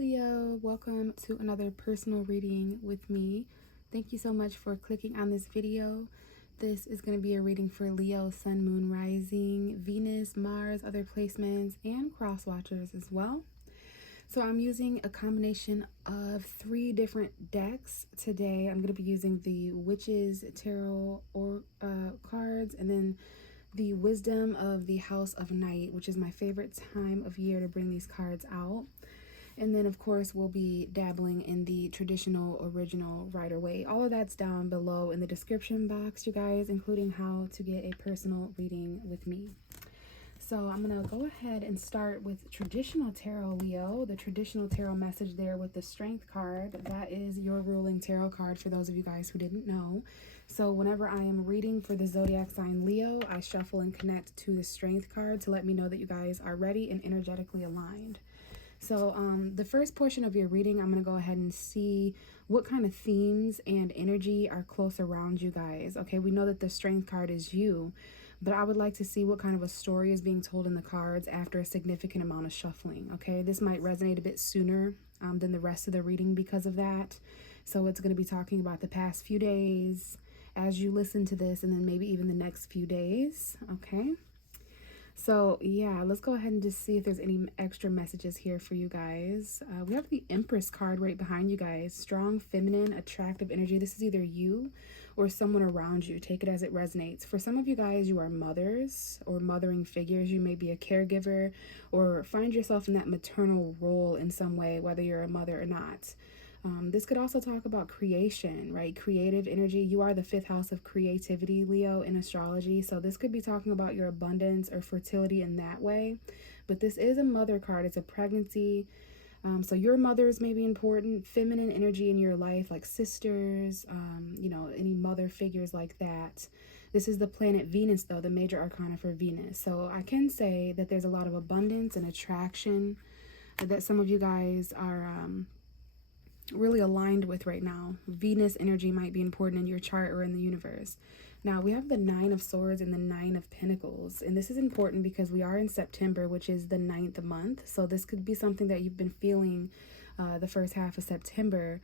Leo, welcome to another personal reading with me. Thank you so much for clicking on this video. This is going to be a reading for Leo, Sun, Moon, Rising, Venus, Mars, other placements, and cross watchers as well. So I'm using a combination of 3 different decks today. I'm going to be using the Witches Tarot cards, and then the Wisdom of the House of Night, which is my favorite time of year to bring these cards out. And then, of course, we'll be dabbling in the traditional original Rider-Waite. All of that's down below in the description box, you guys, including how to get a personal reading with me. So I'm going to go ahead and start with traditional tarot, Leo. The traditional tarot message there with the Strength card. That is your ruling tarot card for those of you guys who didn't know. So whenever I am reading for the zodiac sign Leo, I shuffle and connect to the Strength card to let me know that you guys are ready and energetically aligned. So the first portion of your reading, I'm going to go ahead and see what kind of themes and energy are close around you guys. Okay, we know that the Strength card is you, but I would like to see what kind of a story is being told in the cards after a significant amount of shuffling. Okay, this might resonate a bit sooner than the rest of the reading because of that. So it's going to be talking about the past few days as you listen to this, and then maybe even the next few days. Okay. So yeah, let's go ahead and just see if there's any extra messages here for you guys. We have the Empress card right behind you guys. Strong, feminine, attractive energy. This is either you or someone around you. Take it as it resonates. For some of you guys, you are mothers or mothering figures. You may be a caregiver or find yourself in that maternal role in some way, whether you're a mother or not. This could also talk about creation, right? Creative energy. You are the 5th house of creativity, Leo, in astrology. So this could be talking about your abundance or fertility in that way. But this is a mother card. It's a pregnancy. So your mothers may be important. Feminine energy in your life, like sisters, any mother figures like that. This is the planet Venus, though, the major arcana for Venus. So I can say that there's a lot of abundance and attraction that some of you guys are really aligned with right now. Venus energy might be important in your chart or in the universe. Now we have the 9 of Swords and the 9 of Pentacles, and this is important because we are in September, which is the 9th month. So this could be something that you've been feeling the first half of September.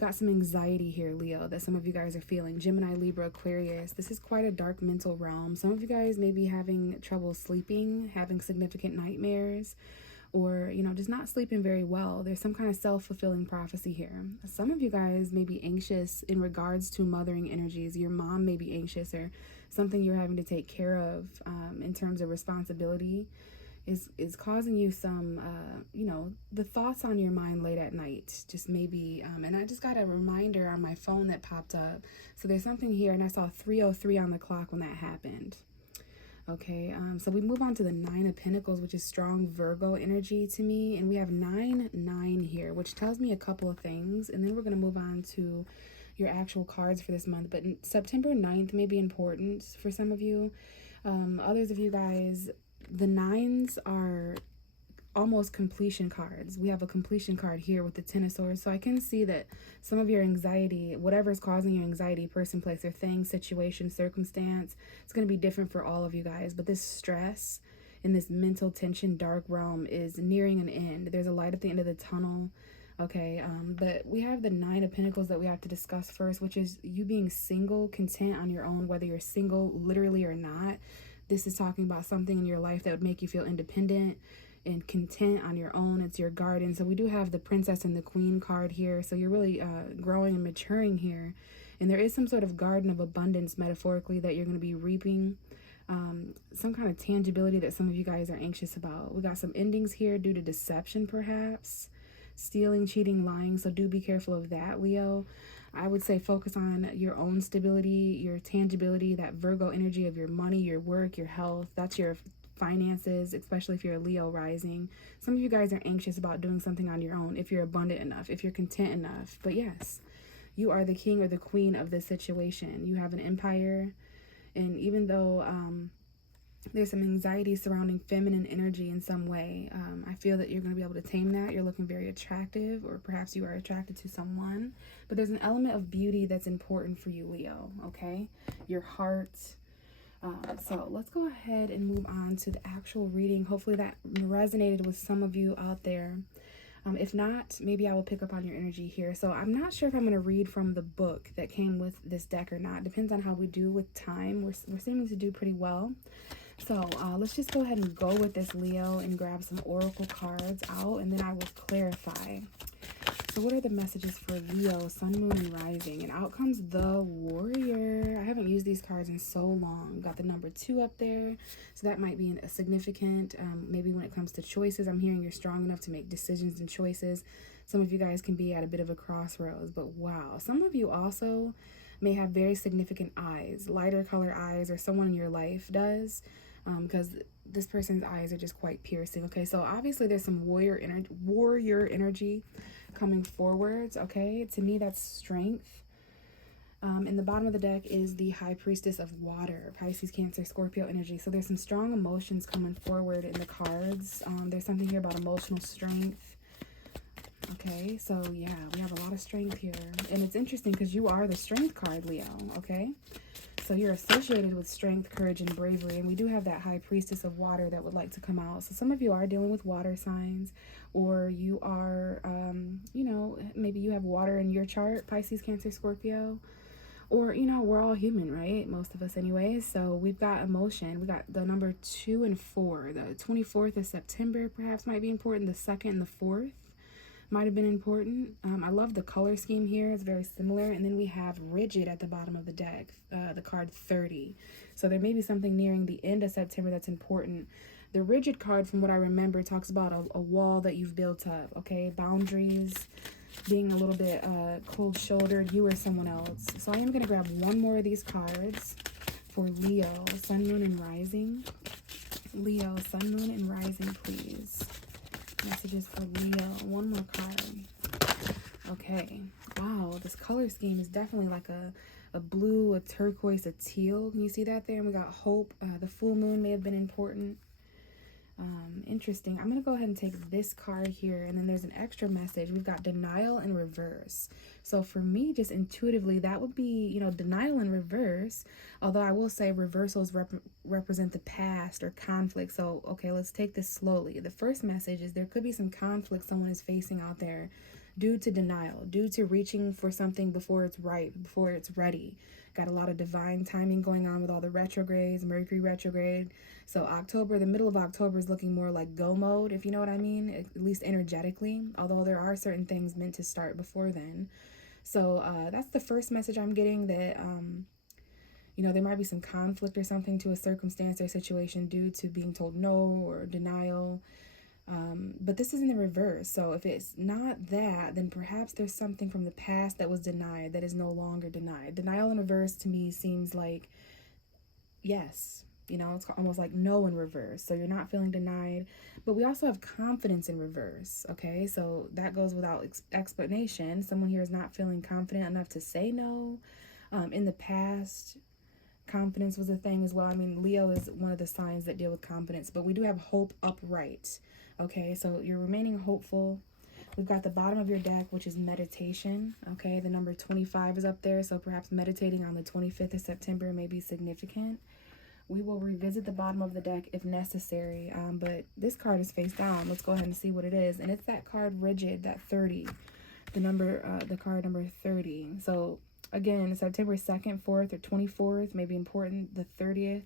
Got some anxiety here, Leo, that some of you guys are feeling. Gemini, Libra, Aquarius. This is quite a dark mental realm. Some of you guys may be having trouble sleeping, having significant nightmares, or just not sleeping very well. There's some kind of self-fulfilling prophecy here. Some of you guys may be anxious in regards to mothering energies. Your mom may be anxious, or something you're having to take care of in terms of responsibility is causing you some the thoughts on your mind late at night, just maybe and I just got a reminder on my phone that popped up. So there's something here, and I saw 3:03 on the clock when that happened. Okay, so we move on to the 9 of Pentacles, which is strong Virgo energy to me. And we have 9-9 here, which tells me a couple of things. And then we're going to move on to your actual cards for this month. But September 9th may be important for some of you. Others of you guys, the 9s are almost completion cards. We have a completion card here with the 10 of Swords. So I can see that some of your anxiety, whatever is causing your anxiety, person, place, or thing, situation, circumstance, it's going to be different for all of you guys. But this stress in this mental tension, dark realm is nearing an end. There's a light at the end of the tunnel. Okay, but we have the 9 of Pentacles that we have to discuss first, which is you being single, content on your own, whether you're single literally or not. This is talking about something in your life that would make you feel independent and content on your own. It's your garden. So we do have the Princess and the Queen card here. So you're really growing and maturing here. And there is some sort of garden of abundance, metaphorically, that you're going to be reaping. Some kind of tangibility that some of you guys are anxious about. We got some endings here due to deception, perhaps. Stealing, cheating, lying. So do be careful of that, Leo. I would say focus on your own stability, your tangibility, that Virgo energy of your money, your work, your health. That's your finances, especially if you're a Leo rising. Some of you guys are anxious about doing something on your own, if you're abundant enough, if you're content enough. But yes, you are the king or the queen of this situation. You have an empire, and even though there's some anxiety surrounding feminine energy in some way, I feel that you're going to be able to tame that. You're looking very attractive, or perhaps you are attracted to someone, but there's an element of beauty that's important for you, Leo. Okay, your heart. So let's go ahead and move on to the actual reading. Hopefully that resonated with some of you out there. If not, maybe I will pick up on your energy here. So I'm not sure if I'm going to read from the book that came with this deck or not. Depends on how we do with time. We're seeming to do pretty well. So let's just go ahead and go with this, Leo, and grab some oracle cards out, and then I will clarify. So what are the messages for Leo, Sun, Moon, and Rising? And out comes the Warrior. I haven't used these cards in so long. Got the number 2 up there. So that might be a significant, maybe when it comes to choices. I'm hearing you're strong enough to make decisions and choices. Some of you guys can be at a bit of a crossroads. But wow, some of you also may have very significant eyes, lighter color eyes, or someone in your life does. Because this person's eyes are just quite piercing. Okay, so obviously there's some warrior energy coming forwards. Okay, to me that's strength. In the bottom of the deck is the High Priestess of Water, Pisces, Cancer, Scorpio energy. So there's some strong emotions coming forward in the cards. There's something here about emotional strength. Okay, so yeah, we have a lot of strength here. And it's interesting because you are the strength card, Leo. Okay, so you're associated with strength, courage, and bravery. And we do have that High Priestess of Water that would like to come out. So some of you are dealing with water signs, or you are, you know, maybe you have water in your chart, Pisces, Cancer, Scorpio. Or, you know, we're all human, right? Most of us anyways. So we've got emotion. We got the number 2 and 4. The 24th of September perhaps might be important. The 2nd and the 4th might have been important. I love the color scheme here. It's very similar. And then we have rigid at the bottom of the deck, the card 30. So there may be something nearing the end of September that's important. The rigid card, from what I remember, talks about a wall that you've built up, okay? Boundaries, being a little bit cold-shouldered, you or someone else. So I am going to grab one more of these cards for Leo, Sun, Moon, and Rising. Leo, Sun, Moon, and Rising, please. Messages for Leo. One more card. Okay. Wow, this color scheme is definitely like a blue, a turquoise, a teal. Can you see that there? And we got hope. The full moon may have been important. Interesting. I'm going to go ahead and take this card here, and then there's an extra message. We've got denial and reverse. So for me, just intuitively, that would be, you know, denial and reverse. Although I will say reversals represent the past or conflict. So, okay, let's take this slowly. The first message is there could be some conflict someone is facing out there due to denial, due to reaching for something before it's ripe, before it's ready. Got a lot of divine timing going on with all the retrogrades, Mercury retrograde. So October, the middle of October is looking more like go mode, if you know what I mean, at least energetically, although there are certain things meant to start before then. So that's the first message I'm getting, that, you know, there might be some conflict or something to a circumstance or situation due to being told no or denial. But this is in the reverse. So if it's not that, then perhaps there's something from the past that was denied that is no longer denied. Denial in reverse to me seems like yes. You know, it's almost like no in reverse. So you're not feeling denied. But we also have confidence in reverse. Okay, so that goes without explanation. Someone here is not feeling confident enough to say no. In the past, confidence was a thing as well. I mean, Leo is one of the signs that deal with confidence. But we do have hope upright. Okay, so you're remaining hopeful. We've got the bottom of your deck, which is meditation. Okay, the number 25 is up there. So perhaps meditating on the 25th of September may be significant. We will revisit the bottom of the deck if necessary, but this card is face down. Let's go ahead and see what it is. And it's that card rigid, that 30, the card number 30. So again, September 2nd, 4th, or 24th may be important. The 30th,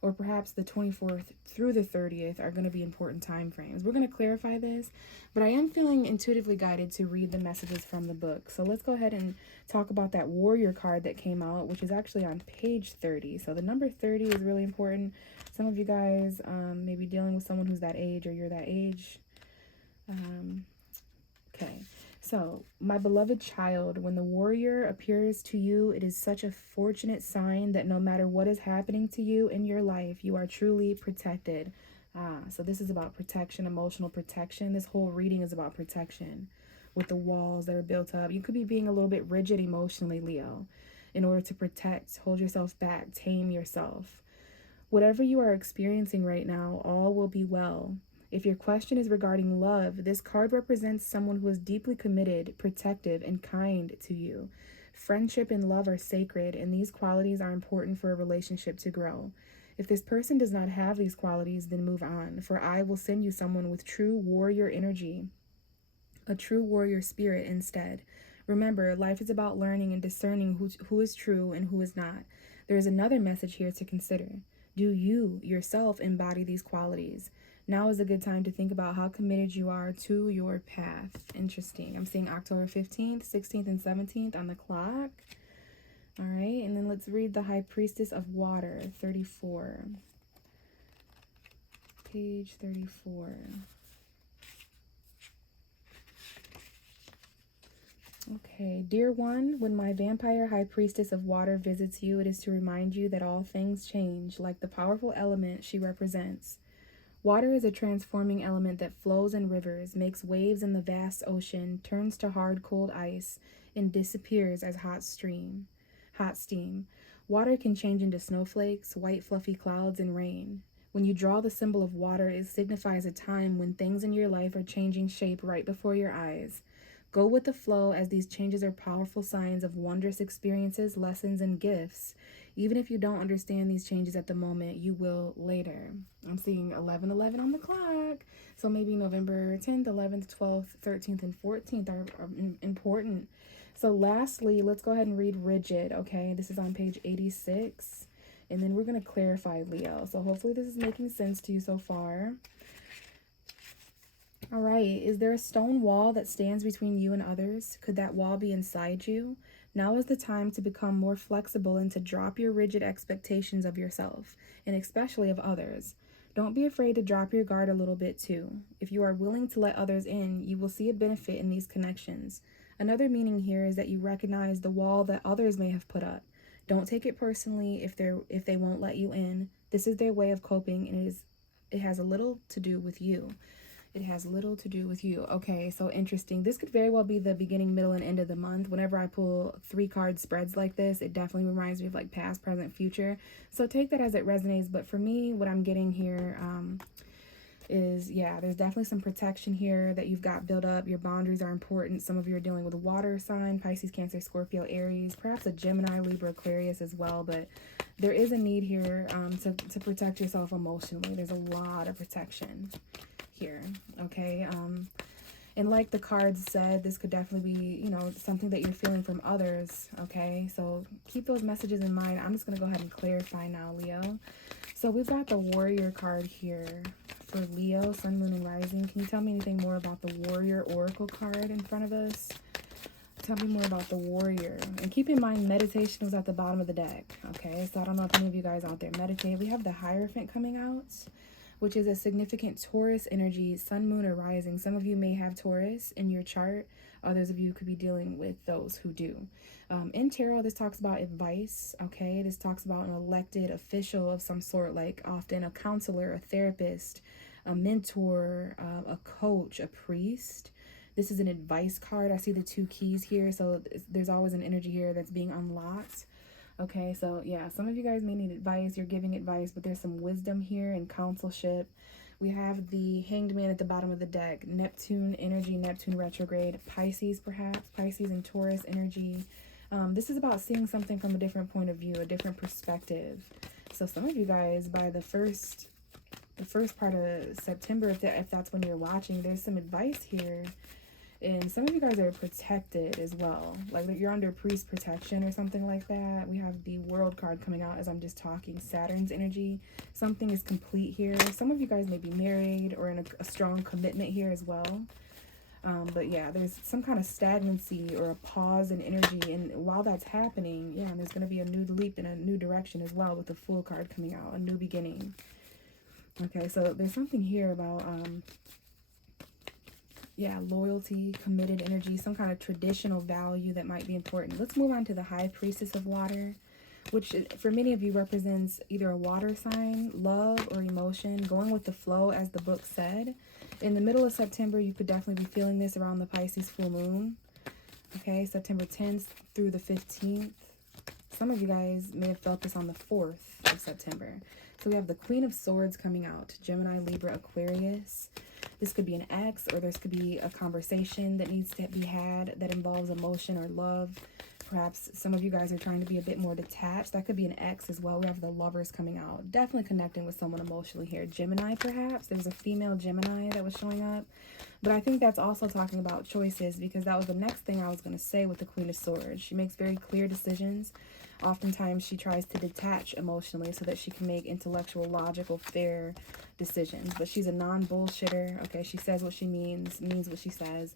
or perhaps the 24th through the 30th are going to be important time frames. We're going to clarify this, but I am feeling intuitively guided to read the messages from the book. So let's go ahead and talk about that warrior card that came out, which is actually on page 30. So the number 30 is really important. Some of you guys may be dealing with someone who's that age, or you're that age. Okay. So, my beloved child, when the warrior appears to you, it is such a fortunate sign that no matter what is happening to you in your life, you are truly protected. So this is about protection, emotional protection. This whole reading is about protection with the walls that are built up. You could be being a little bit rigid emotionally, Leo, in order to protect, hold yourself back, tame yourself. Whatever you are experiencing right now, all will be well. If your question is regarding love, this card represents someone who is deeply committed, protective, and kind to you. Friendship and love are sacred, and these qualities are important for a relationship to grow. If this person does not have these qualities, then move on, for I will send you someone with true warrior energy. a true warrior spirit instead. Remember, life is about learning and discerning who is true and who is not. There is another message here to consider. Do you yourself embody these qualities? Now is a good time to think about how committed you are to your path. Interesting. I'm seeing October 15th, 16th, and 17th on the clock. All right, and then let's read the High Priestess of Water, 34. Page 34. Okay, dear one, when my vampire High Priestess of Water visits you, it is to remind you that all things change, like the powerful element she represents. Water is a transforming element that flows in rivers, makes waves in the vast ocean, turns to hard, cold ice, and disappears as hot steam. Water can change into snowflakes, white fluffy clouds, and rain. When you draw the symbol of water, it signifies a time when things in your life are changing shape right before your eyes. Go with the flow, as these changes are powerful signs of wondrous experiences, lessons, and gifts. Even if you don't understand these changes at the moment, you will later. I'm seeing 11:11 on the clock. So maybe November 10th, 11th, 12th, 13th, and 14th are important. So lastly, let's go ahead and read Rigid, okay? This is on page 86. And then we're going to clarify Leo. So hopefully this is making sense to you so far. All right, is there a stone wall that stands between you and others? Could that wall be inside you? Now is the time to become more flexible and to drop your rigid expectations of yourself, and especially of others. Don't be afraid to drop your guard a little bit too. If you are willing to let others in, you will see a benefit in these connections. Another meaning here is that you recognize the wall that others may have put up. Don't take it personally if they won't let you in. This is their way of coping, and it has a little to do with you. It has little to do with you. Okay, so interesting. This could very well be the beginning, middle, and end of the month. Whenever I pull 3-card spreads like this, it definitely reminds me of like past, present, future. So take that as it resonates. But for me, what I'm getting here is, yeah, there's definitely some protection here that you've got built up. Your boundaries are important. Some of you are dealing with a water sign, Pisces, Cancer, Scorpio, Aries, perhaps a Gemini, Libra, Aquarius as well. But there is a need here to protect yourself emotionally. There's a lot of protection here, okay? And like the cards said, this could definitely be, you know, something that you're feeling from others, okay? So keep those messages in mind. I'm just going to go ahead and clarify now, Leo. So we've got the Warrior card here for Leo, Sun, Moon, and Rising. Can you tell me anything more about the Warrior Oracle card in front of us? Tell me more about the Warrior. And keep in mind, meditation was at the bottom of the deck, okay? So I don't know if any of you guys out there meditate. We have the Hierophant coming out, which is a significant Taurus energy, Sun, Moon, or Rising. Some of you may have Taurus in your chart. Others of you could be dealing with those who do. In tarot, this talks about advice, okay? This talks about an elected official of some sort, like often a counselor, a therapist, a mentor, a coach, a priest. This is an advice card. I see the 2 keys here, so there's always an energy here that's being unlocked. Okay, so yeah, some of you guys may need advice. You're giving advice, but there's some wisdom here and counselship. We have the Hanged Man at the bottom of the deck. Neptune energy, Neptune retrograde. Pisces, perhaps. Pisces and Taurus energy. This is about seeing something from a different point of view, a different perspective. So some of you guys, by the first part of September, if that's when you're watching, there's some advice here. And some of you guys are protected as well. Like you're under priest protection or something like that. We have the World card coming out as I'm just talking. Saturn's energy. Something is complete here. Some of you guys may be married or in a strong commitment here as well. But yeah, there's some kind of stagnancy or a pause in energy. And while that's happening, yeah, and there's going to be a new leap in a new direction as well with the Fool card coming out. A new beginning. Okay, so there's something here about... yeah, loyalty, committed energy, some kind of traditional value that might be important. Let's move on to the High Priestess of Water, which for many of you represents either a water sign, love, or emotion, going with the flow, as the book said. In the middle of September, you could definitely be feeling this around the Pisces full moon. Okay, September 10th through the 15th. Some of you guys may have felt this on the 4th of September. So we have the Queen of Swords coming out, Gemini, Libra, Aquarius. This could be an ex, or this could be a conversation that needs to be had that involves emotion or love. Perhaps some of you guys are trying to be a bit more detached. That could be an ex as well. We have the Lovers coming out. Definitely connecting with someone emotionally here. Gemini, perhaps. There was a female Gemini that was showing up. But I think that's also talking about choices, because that was the next thing I was going to say with the Queen of Swords. She makes very clear decisions. Oftentimes she tries to detach emotionally so that she can make intellectual, logical, fair decisions. But she's a non-bullshitter. Okay, she says what she means what she says.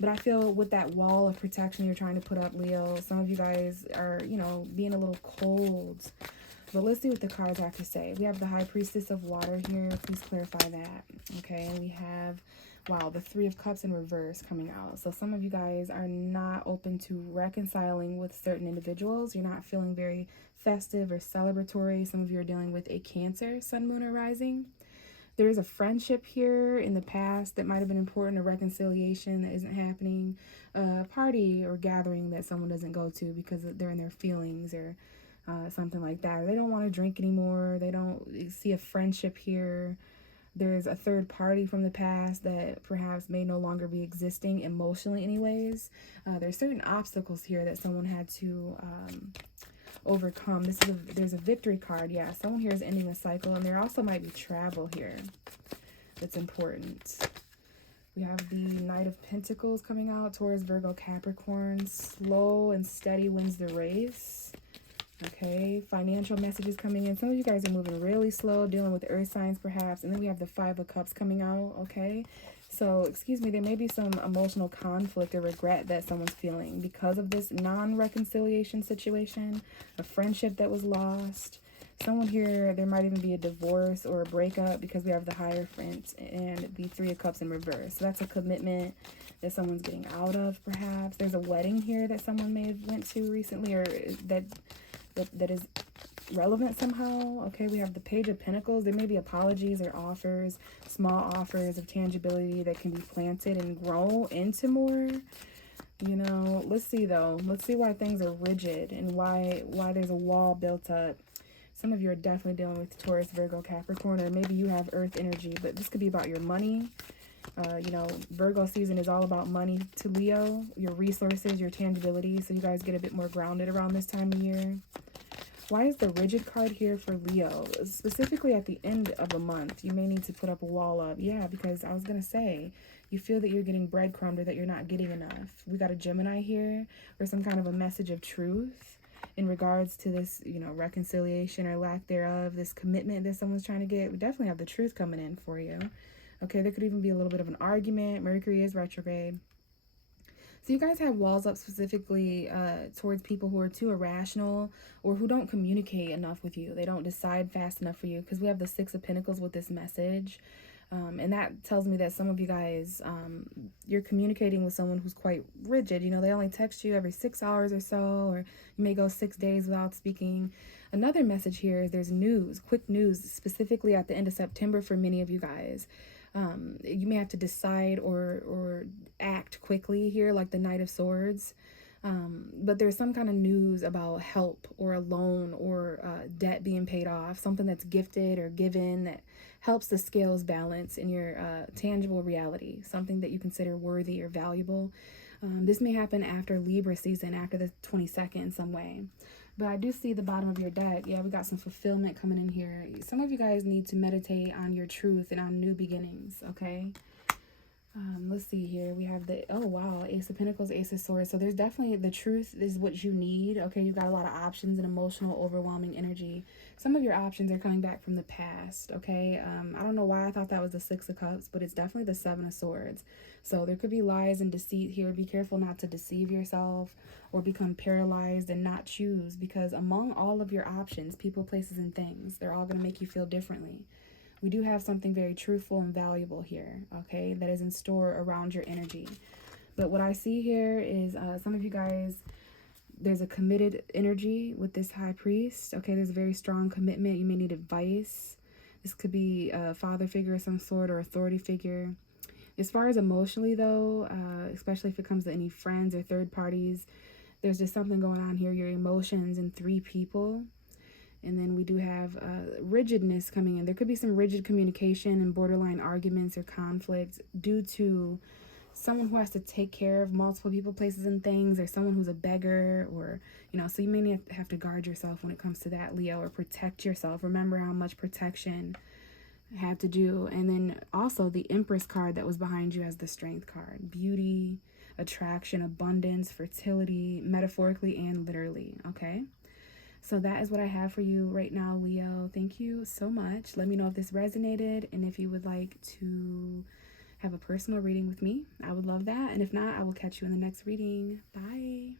But I feel with that wall of protection you're trying to put up, Leo, some of you guys are, you know, being a little cold. But let's see what the cards have to say. We have the High Priestess of Water here. Please clarify that. Okay, and we have, wow, the Three of Cups in reverse coming out. So some of you guys are not open to reconciling with certain individuals. You're not feeling very festive or celebratory. Some of you are dealing with a Cancer, Sun, Moon, or Rising. There is a friendship here in the past that might have been important, a reconciliation that isn't happening, a party or gathering that someone doesn't go to because they're in their feelings or something like that. Or they don't want to drink anymore. They don't see a friendship here. There's a third party from the past that perhaps may no longer be existing emotionally anyways. There's certain obstacles here that someone had to overcome. There's a victory card. Yeah, someone here is ending a cycle, and there also might be travel here that's important. We have the Knight of Pentacles coming out. Taurus, Virgo, Capricorn. Slow and steady wins the race. Okay, financial messages coming in. Some of you guys are moving really slow, dealing with earth signs perhaps. And then we have the Five of Cups coming out. Okay, so excuse me, there may be some emotional conflict or regret that someone's feeling because of this non-reconciliation situation, a friendship that was lost. Someone here, there might even be a divorce or a breakup because we have the Hierophant and the Three of Cups in reverse. So that's a commitment that someone's getting out of perhaps. There's a wedding here that someone may have went to recently, or that is relevant somehow. Okay, we have the Page of Pentacles. There may be apologies or offers, small offers of tangibility that can be planted and grow into more. You know, let's see though. Let's see why things are rigid and why there's a wall built up. Some of you are definitely dealing with Taurus, Virgo, Capricorn, or maybe you have earth energy, but this could be about your money. You know, Virgo season is all about money to Leo, your resources, your tangibility. So you guys get a bit more grounded around this time of year. Why is the rigid card here for Leo? Specifically at the end of a month, you may need to put up a wall up. Yeah, because I was going to say, you feel that you're getting breadcrumbed or that you're not getting enough. We got a Gemini here, or some kind of a message of truth in regards to this, you know, reconciliation or lack thereof, this commitment that someone's trying to get. We definitely have the truth coming in for you. Okay, there could even be a little bit of an argument. Mercury is retrograde. So you guys have walls up specifically towards people who are too irrational or who don't communicate enough with you. They don't decide fast enough for you, because we have the Six of Pentacles with this message. And that tells me that some of you guys, you're communicating with someone who's quite rigid. You know, they only text you every 6 hours or so, or you may go 6 days without speaking. Another message here is there's news, quick news, specifically at the end of September for many of you guys. You may have to decide or act quickly here, like the Knight of Swords. But there's some kind of news about help or a loan or debt being paid off, something that's gifted or given that helps the scales balance in your tangible reality, something that you consider worthy or valuable. This may happen after Libra season, after the 22nd in some way. But I do see the bottom of your deck. Yeah, we got some fulfillment coming in here. Some of you guys need to meditate on your truth and on new beginnings, okay? Let's see here. We have the, oh wow, Ace of Pentacles, Ace of Swords. So there's definitely, the truth is what you need, okay? You've got a lot of options and emotional, overwhelming energy. Some of your options are coming back from the past, okay? I don't know why I thought that was the Six of Cups, but it's definitely the Seven of Swords. So there could be lies and deceit here. Be careful not to deceive yourself or become paralyzed and not choose, because among all of your options, people, places, and things, they're all going to make you feel differently. We do have something very truthful and valuable here, okay, that is in store around your energy. But what I see here is some of you guys, there's a committed energy with this High Priest, okay? There's a very strong commitment. You may need advice. This could be a father figure of some sort or authority figure. As far as emotionally, though, especially if it comes to any friends or third parties, there's just something going on here. Your emotions in 3 people. And then we do have rigidness coming in. There could be some rigid communication and borderline arguments or conflicts due to someone who has to take care of multiple people, places, and things, or someone who's a beggar, or, you know, so you may have to guard yourself when it comes to that, Leo, or protect yourself. Remember how much protection I have to do. And then also the Empress card that was behind you as the Strength card. Beauty, attraction, abundance, fertility, metaphorically and literally, okay? So that is what I have for you right now, Leo. Thank you so much. Let me know if this resonated, and if you would like to have a personal reading with me, I would love that. And if not, I will catch you in the next reading. Bye.